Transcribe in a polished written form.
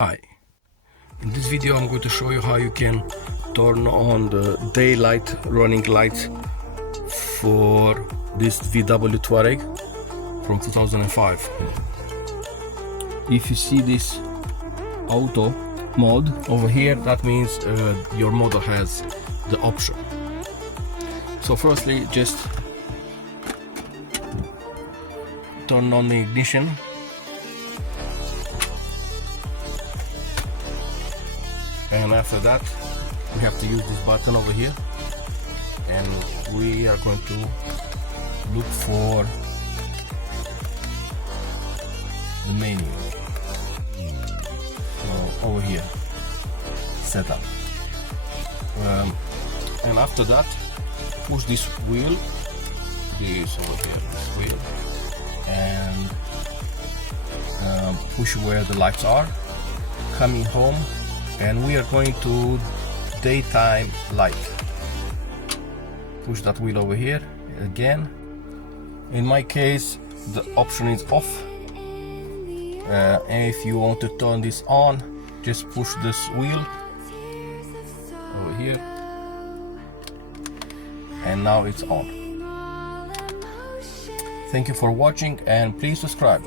Hi, in this video I'm going to show you how you can turn on the daylight running lights for this VW Touareg from 2005. If you see this auto mode over here, that means your model has the option. So firstly, just turn on the ignition. And after that, we have to use this button over here, and we are going to look for the menu. So over here, setup, and after that, push this wheel, this over here, this wheel, and push where the lights are. Coming home. And we are going to daytime light. Push that wheel over here again. In my case, the option is off. And if you want to turn this on, just push this wheel over here. And now it's on. Thank you for watching, and please subscribe.